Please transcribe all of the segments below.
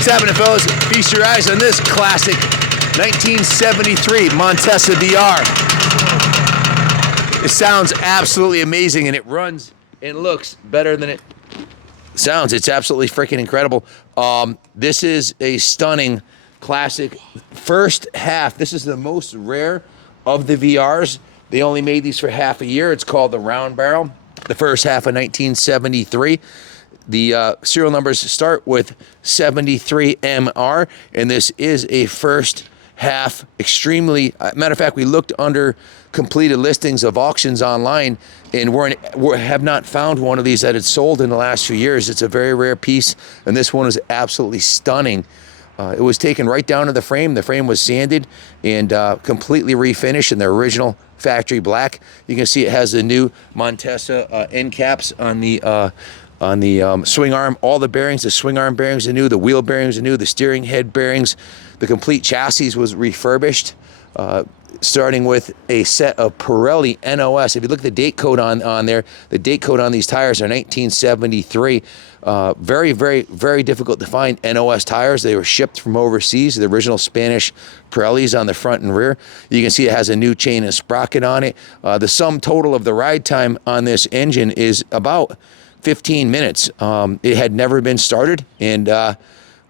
What's happening, fellas? Feast your eyes on this classic 1973 Montessa VR. It sounds absolutely amazing, and it runs and looks better than it sounds. It's absolutely freaking incredible. This is a stunning classic first half. This is the most rare of the VRs. They only made these for half a year. It's called the round barrel. The first half of 1973. The serial numbers start with 73MR, and this is a first half extremely, matter of fact, we looked under completed listings of auctions online, and we have not found one of these that had sold in the last few years. It's a very rare piece, and this one is absolutely stunning. It was taken right down to the frame. The frame was sanded and completely refinished in the original factory black. You can see it has the new Montessa end caps on the swing arm. All the bearings, the swing arm bearings are new, the wheel bearings are new, the steering head bearings. The complete chassis was refurbished, starting with a set of Pirelli NOS. If you look at the date code on there, the date code on these tires are 1973. Very, very, very difficult to find NOS tires. They were shipped from overseas, the original Spanish Pirellis on the front and rear. You can see it has a new chain and sprocket on it. The sum total of the ride time on this engine is about 15 minutes. It had never been started, and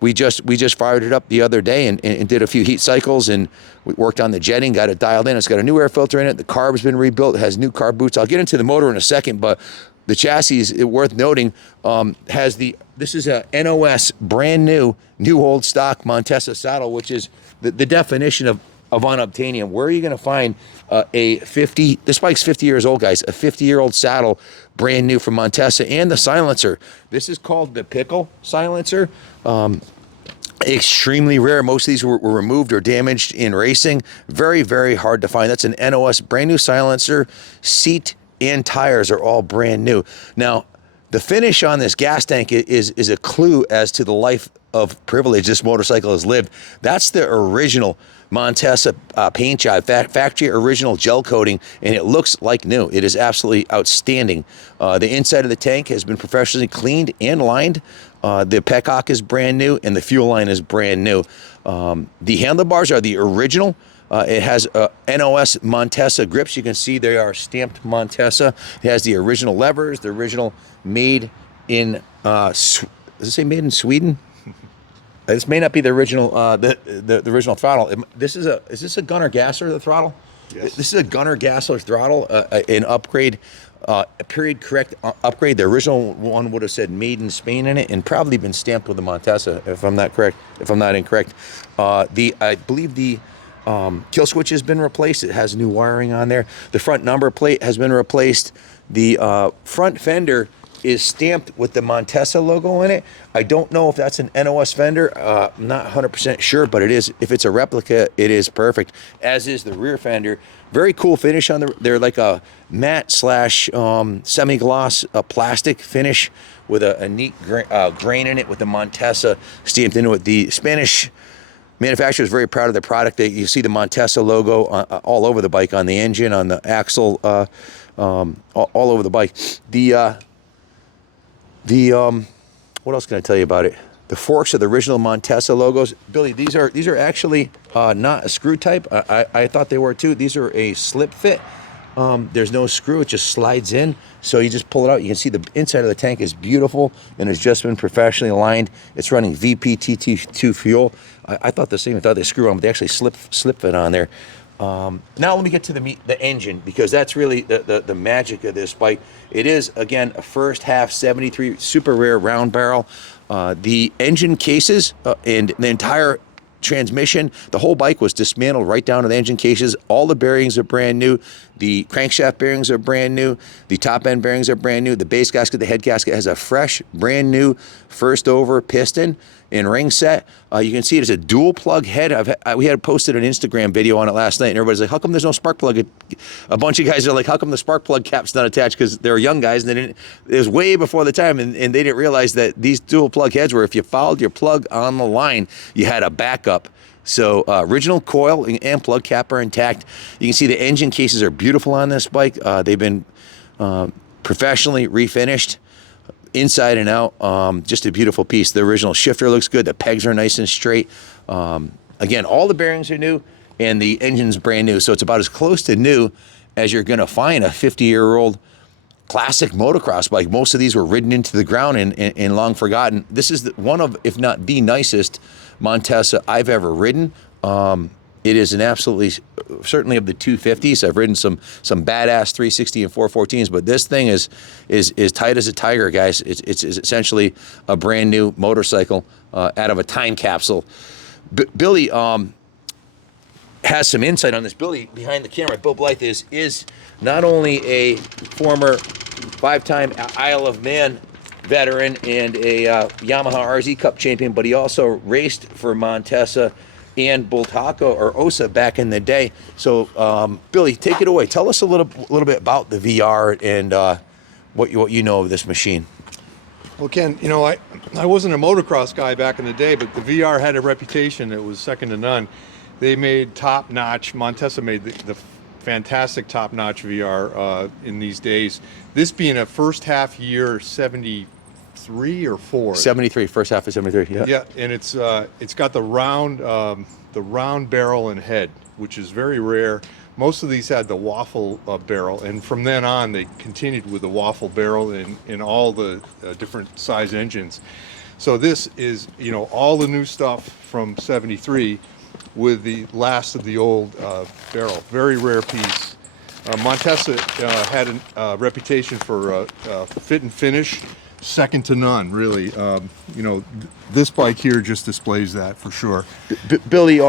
we just fired it up the other day and did a few heat cycles, and we worked on the jetting, got it dialed in. It's got a new air filter in it. The carb's been rebuilt. It has new carb boots. I'll get into the motor in a second, but the chassis, worth noting, this is a NOS brand new old stock Montessa saddle, which is the definition of unobtainium. Where are you going to find this bike's 50 years old, guys, a 50-year-old saddle, brand new from Montessa, and the silencer. This is called the Pickle silencer. Extremely rare. Most of these were removed or damaged in racing. Very, very hard to find. That's an NOS brand new silencer. Seat and tires are all brand new. Now, the finish on this gas tank is a clue as to the life of privilege this motorcycle has lived. That's the original Montessa paint job, factory original gel coating, and it looks like new. It is absolutely outstanding. The inside of the tank has been professionally cleaned and lined. The petcock is brand new, and the fuel line is brand new. The handlebars are the original. It has NOS Montessa grips. You can see they are stamped Montessa. It has the original levers, the original made in, does it say made in Sweden? This may not be the original, the original throttle. Is this a Gunnar Gassler, the throttle? Yes. This is a Gunnar Gassler throttle, an upgrade, a period correct upgrade. The original one would have said made in Spain in it and probably been stamped with the Montessa, if I'm not correct, if I'm not incorrect. I believe the kill switch has been replaced. It has new wiring on there. The front number plate has been replaced. The front fender is stamped with the Montessa logo in it. I don't know if that's an NOS fender. I'm not 100% sure, but it is. If it's a replica, it is perfect, as is the rear fender. Very cool finish on they're like a matte slash semi-gloss plastic finish with a neat grain in it with the Montessa stamped into it. The Spanish manufacturer is very proud of the product. You see the Montessa logo all over the bike, on the engine, on the axle, all over the bike. What else can I tell you about it? The forks are the original Montessa logos. Billy, these are actually not a screw type. I thought they were too. These are a slip fit. There's no screw. It just slides in. So you just pull it out. You can see the inside of the tank is beautiful and has just been professionally aligned. It's running VPT2 fuel. I thought the same. I thought they screw on, but they actually slip fit on there. Now let me get to the engine, because that's really the magic of this bike. It is, again, a first half 73 super rare round barrel. The engine cases and the entire transmission, the whole bike was dismantled right down to the engine cases. All the bearings are brand new. The crankshaft bearings are brand new. The top end bearings are brand new. The base gasket, the head gasket, has a fresh, brand new first over piston and ring set. You can see it as a dual plug head. We had posted an Instagram video on it last night, and everybody's like, how come there's no spark plug? A bunch of guys are like, how come the spark plug cap's not attached? Because they're young guys, and it was way before the time, and they didn't realize that these dual plug heads were, if you followed your plug on the line, you had a backup. So original coil and plug cap are intact. You can see the engine cases are beautiful on this bike. They've been professionally refinished. inside and out, just a beautiful piece. The original shifter looks good. The pegs are nice and straight. Again, all the bearings are new and the engine's brand new. So it's about as close to new as you're gonna find a 50-year-old classic motocross bike. Most of these were ridden into the ground and long forgotten. This is one of, if not the nicest Montessa I've ever ridden. It is an absolutely, certainly of the 250s. I've ridden some badass 360 and 414s, but this thing is tight as a tiger, guys. It's essentially a brand new motorcycle out of a time capsule. Billy has some insight on this. Billy, behind the camera, Bill Blythe is not only a former 5-time Isle of Man veteran and a Yamaha RZ Cup champion, but he also raced for Montessa and Bultaco or OSA back in the day. So, Billy, take it away. Tell us a little bit about the VR and what you know of this machine. Well, Ken, you know, I wasn't a motocross guy back in the day, but the VR had a reputation that was second to none. They made top-notch, Montessa made the fantastic top-notch VR in these days. This being a first half year 73 or 4. 73, first half of 73, yeah. Yeah, and it's got the round barrel and head, which is very rare. Most of these had the waffle barrel, and from then on they continued with the waffle barrel in all the different size engines. So this is, you know, all the new stuff from 73 with the last of the old barrel. Very rare piece. Montessa had a reputation for fit and finish, second to none, really. You know, this bike here just displays that for sure. Billy,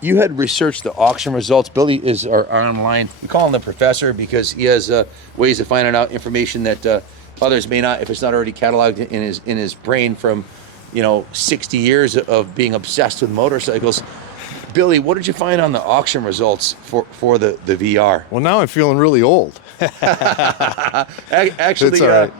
you had researched the auction results. Billy is our online. We call him the professor because he has ways of finding out information that others may not, if it's not already cataloged in his brain from, you know, 60 years of being obsessed with motorcycles. Billy, what did you find on the auction results for the VR? Well, now I'm feeling really old. Actually, right.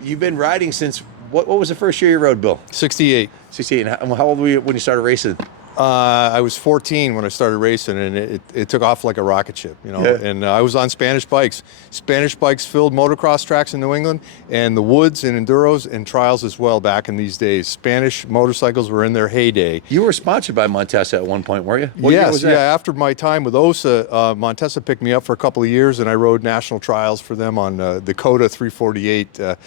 You've been riding since, what was the first year you rode, Bill? 68. 68. And how old were you when you started racing? I was 14 when I started racing, and it took off like a rocket ship, you know. Yeah. And I was on Spanish bikes. Spanish bikes filled motocross tracks in New England, and the woods and enduros and trials as well back in these days. Spanish motorcycles were in their heyday. You were sponsored by Montessa at one point, were you? Yes, yeah. After my time with OSA, Montessa picked me up for a couple of years, and I rode national trials for them on the Coda 348.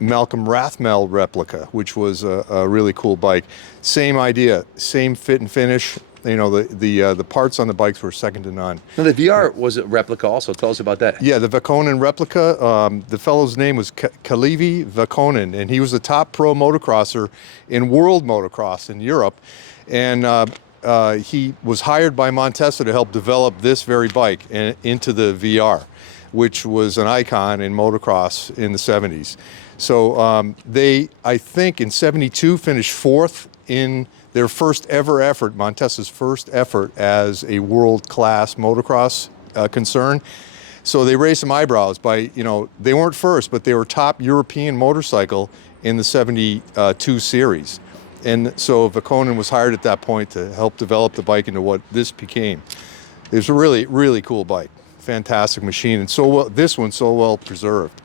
Malcolm Rathmel replica, which was a really cool bike. Same idea, same fit and finish. You know, the parts on the bikes were second to none. Now, the VR was a replica also. Tell us about that. Yeah, the Vernon replica. The fellow's name was Kalevi Vernon, and he was a top pro motocrosser in world motocross in Europe. And he was hired by Montessa to help develop this very bike into the VR, which was an icon in motocross in the 70s. So they, I think in 72, finished 4th in their first ever effort, Montessa's first effort as a world-class motocross concern. So they raised some eyebrows by, you know, they weren't first, but they were top European motorcycle in the 72 series. And so Vernon was hired at that point to help develop the bike into what this became. It was a really, really cool bike. Fantastic machine, and so well, this one's so well preserved.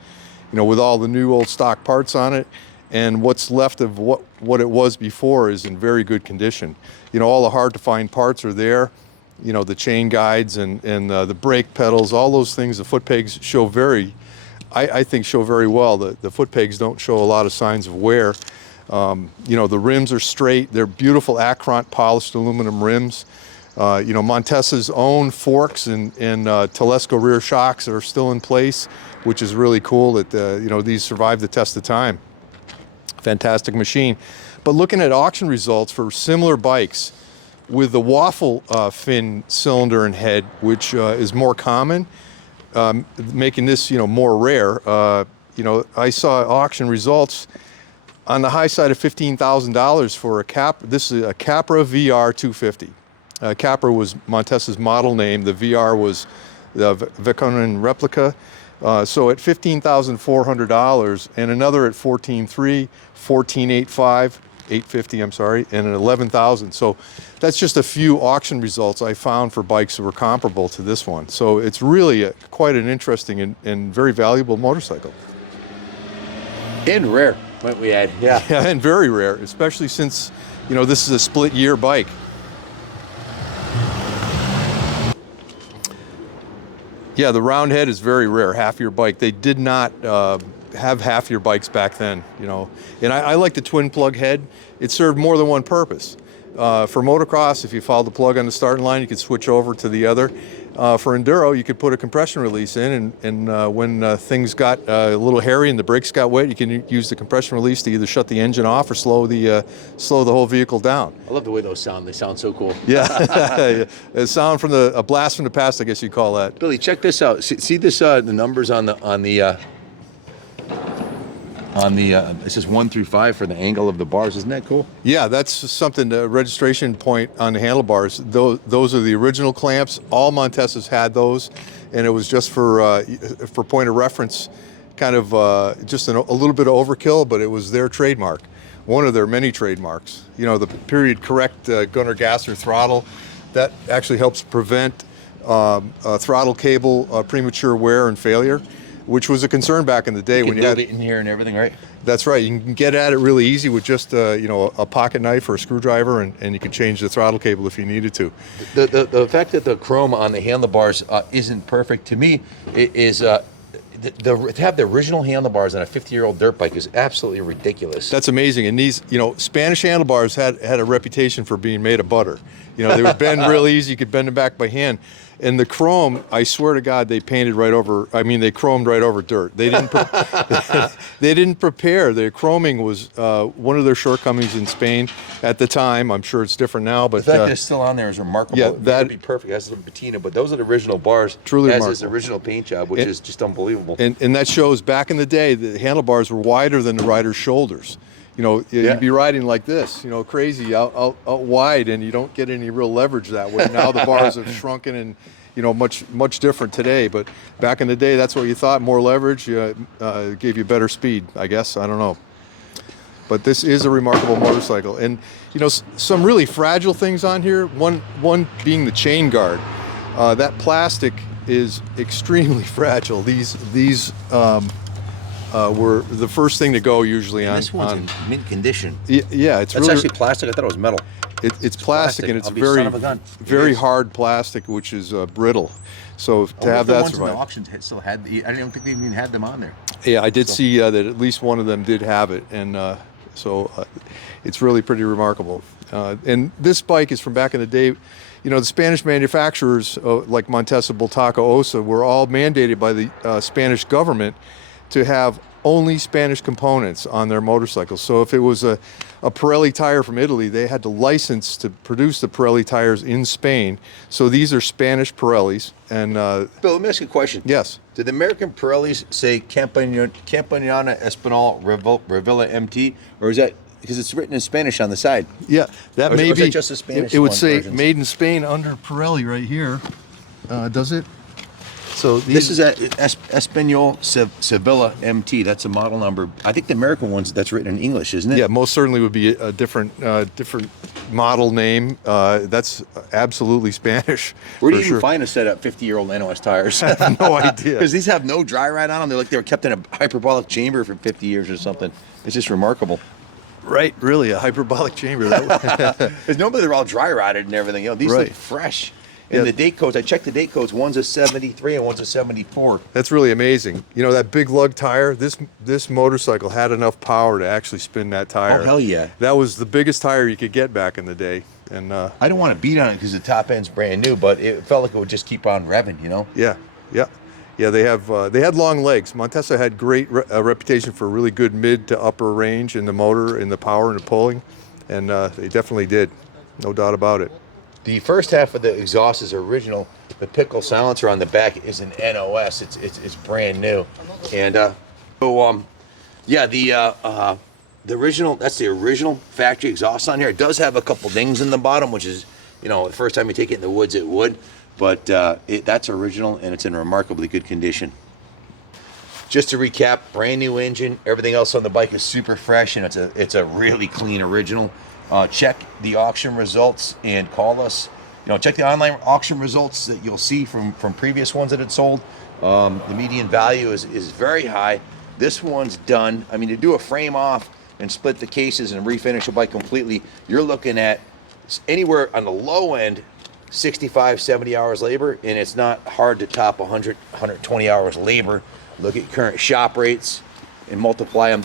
You know, with all the new old stock parts on it, and what's left of what it was before is in very good condition. You know, all the hard to find parts are there. You know, the chain guides and the brake pedals, all those things. The foot pegs show I think show very well. The foot pegs don't show a lot of signs of wear. You know, the rims are straight. They're beautiful Acront polished aluminum rims. You know, Montessa's own forks and Telesco rear shocks are still in place, which is really cool that, you know, these survived the test of time. Fantastic machine. But looking at auction results for similar bikes with the waffle fin cylinder and head, which is more common, making this, you know, more rare. You know, I saw auction results on the high side of $15,000 for this is a Capra VR250. Capra was Montessa's model name. The VR was the Vernon replica. So at $15,400, and another at $14,300, $14,850, $850, I'm sorry, and an $11,000. So that's just a few auction results I found for bikes that were comparable to this one. So it's really quite an interesting and very valuable motorcycle. And rare, might we add? Yeah. Yeah, and very rare, especially since, you know, this is a split year bike. Yeah, the round head is very rare, half your bike. They did not have half your bikes back then, you know. And I like the twin plug head. It served more than one purpose. For motocross, if you followed the plug on the starting line, you could switch over to the other. For enduro, you could put a compression release in, and when things got a little hairy and the brakes got wet, you can use the compression release to either shut the engine off or slow the whole vehicle down. I love the way those sound. They sound so cool. Yeah, a sound from a blast from the past, I guess you'd call that. Billy, check this out. See this? The numbers on the it says 1 through 5 for the angle of the bars. Isn't that cool? Yeah, that's something. The registration point on the handlebars. Those are the original clamps. All Montessas had those, and it was just for point of reference, kind of just a little bit of overkill, but it was their trademark, one of their many trademarks. You know, the period correct gunner gasser throttle, that actually helps prevent throttle cable premature wear and failure, which was a concern back in the day when you had it in here and everything, right? That's right. You can get at it really easy with just you know, a pocket knife or a screwdriver, and you can change the throttle cable if you needed to. The fact that the chrome on the handlebars isn't perfect to me is to have the original handlebars on a 50-year-old dirt bike is absolutely ridiculous. That's amazing. And these, you know, Spanish handlebars had a reputation for being made of butter. You know, they would bend real easy. You could bend them back by hand. And the chrome, I swear to God, they painted right over. I mean, they chromed right over dirt. They didn't. They didn't prepare. The chroming was one of their shortcomings in Spain at the time. I'm sure it's different now, but the fact that it's still on there is remarkable. Yeah, that'd be perfect. It has some patina, but those are the original bars. Truly has remarkable. this original paint job, which is just unbelievable. And that shows back in the day, the handlebars were wider than the rider's shoulders. You know, you'd be riding like this, you know, crazy out wide, and you don't get any real leverage that way. Now the bars have shrunken and, you know, much different today. But back in the day, that's what you thought. More leverage gave you better speed, I guess. I don't know. But this is a remarkable motorcycle. And, you know, some really fragile things on here. One being the chain guard. That plastic is extremely fragile. These were the first thing to go usually on. This one's in mint condition. Yeah, it's That's really, actually plastic. I thought it was metal. It's plastic, and it's I'll be son of a gun. very hard plastic, which is brittle. So to have that ones in the survive. auctions still had. I don't think they even had them on there. Yeah, I did see that at least one of them did have it, and so it's really pretty remarkable. And this bike is from back in the day. You know, the Spanish manufacturers like Montessa, Bultaca, Ossa were all mandated by the Spanish government to have only Spanish components on their motorcycles. So if it was a Pirelli tire from Italy, they had to license to produce the Pirelli tires in Spain. So these are Spanish Pirellis. And Bill, let me ask you a question. Yes. Did the American Pirellis say Campagnana Espinal Revilla MT, or is that because it's written in Spanish on the side? Yeah, that may be. Just a Spanish. It would say versions? made in Spain under Pirelli right here. Does it? So This is a Espinal Sevilla MT. That's a model number. I think the American ones, that's written in English, isn't it? Yeah, most certainly would be a different model name. That's absolutely Spanish. Where do you even find a set of 50-year-old NOS tires? I have no idea. Because these have no dry ride on them. They're like they were kept in a hyperbolic chamber for 50 years or something. It's just remarkable. Right, really, a hyperbolic chamber. Because normally they're all dry rotted and everything. You know, these look fresh. And the date codes, I checked the date codes. One's a 73 and one's a 74. That's really amazing. You know, that big lug tire, this motorcycle had enough power to actually spin that tire. Oh, hell yeah. That was the biggest tire you could get back in the day. And I don't want to beat on it because the top end's brand new, but it felt like it would just keep on revving, you know? Yeah. They had long legs. Montessa had great reputation for really good mid to upper range in the motor, in the power and the pulling, and they definitely did, no doubt about it. The first half of the exhaust is original. The pickle silencer on the back is an NOS. It's brand new, and the original. That's the original factory exhaust on here. It does have a couple dings in the bottom, which is, you know, the first time you take it in the woods, it would, but that's original and it's in remarkably good condition. Just to recap, brand new engine. Everything else on the bike is super fresh, and it's a really clean original. Check the auction results and call us. You know, check the online auction results that you'll see from previous ones that had sold. The median value is very high. This one's done. I mean, to do a frame off and split the cases and refinish a bike completely, you're looking at anywhere on the low end, 65, 70 hours labor, and it's not hard to top 100, 120 hours labor. Look at current shop rates and multiply them.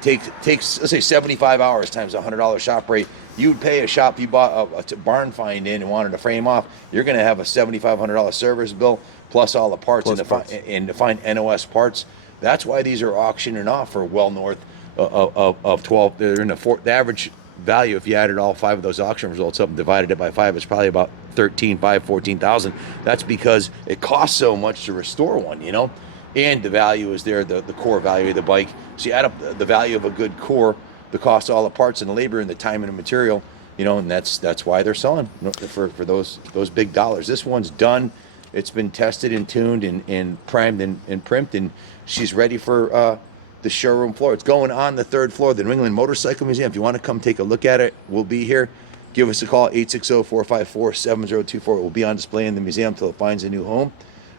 Takes, let's say, 75 hours times $100 shop rate. You'd pay a shop you bought a barn find in and wanted to frame off, you're going to have a $7,500 service bill plus all the parts, and to find NOS parts. That's why these are auctioning off for well north of 12. They're in the average value, if you added all 5 of those auction results up and divided it by 5, it's probably about 14,000. That's because it costs so much to restore one, you know, and the value is there, the core value of the bike. So you add up the value of a good core, the cost of all the parts and the labor and the time and the material, you know, and that's why they're selling for those big dollars. This one's done. It's been tested and tuned and primed and primed, and she's ready for the showroom floor. It's going on the 3rd floor of the New England Motorcycle Museum. If you want to come take a look at it, we'll be here. Give us a call, 860-454-7024. It will be on display in the museum until it finds a new home.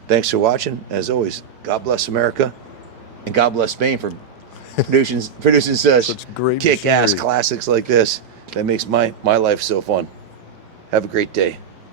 Thanks for watching. As always, God bless America, and God bless Spain for producing such great kick-ass machinery. classics like this. That makes my life so fun. Have a great day.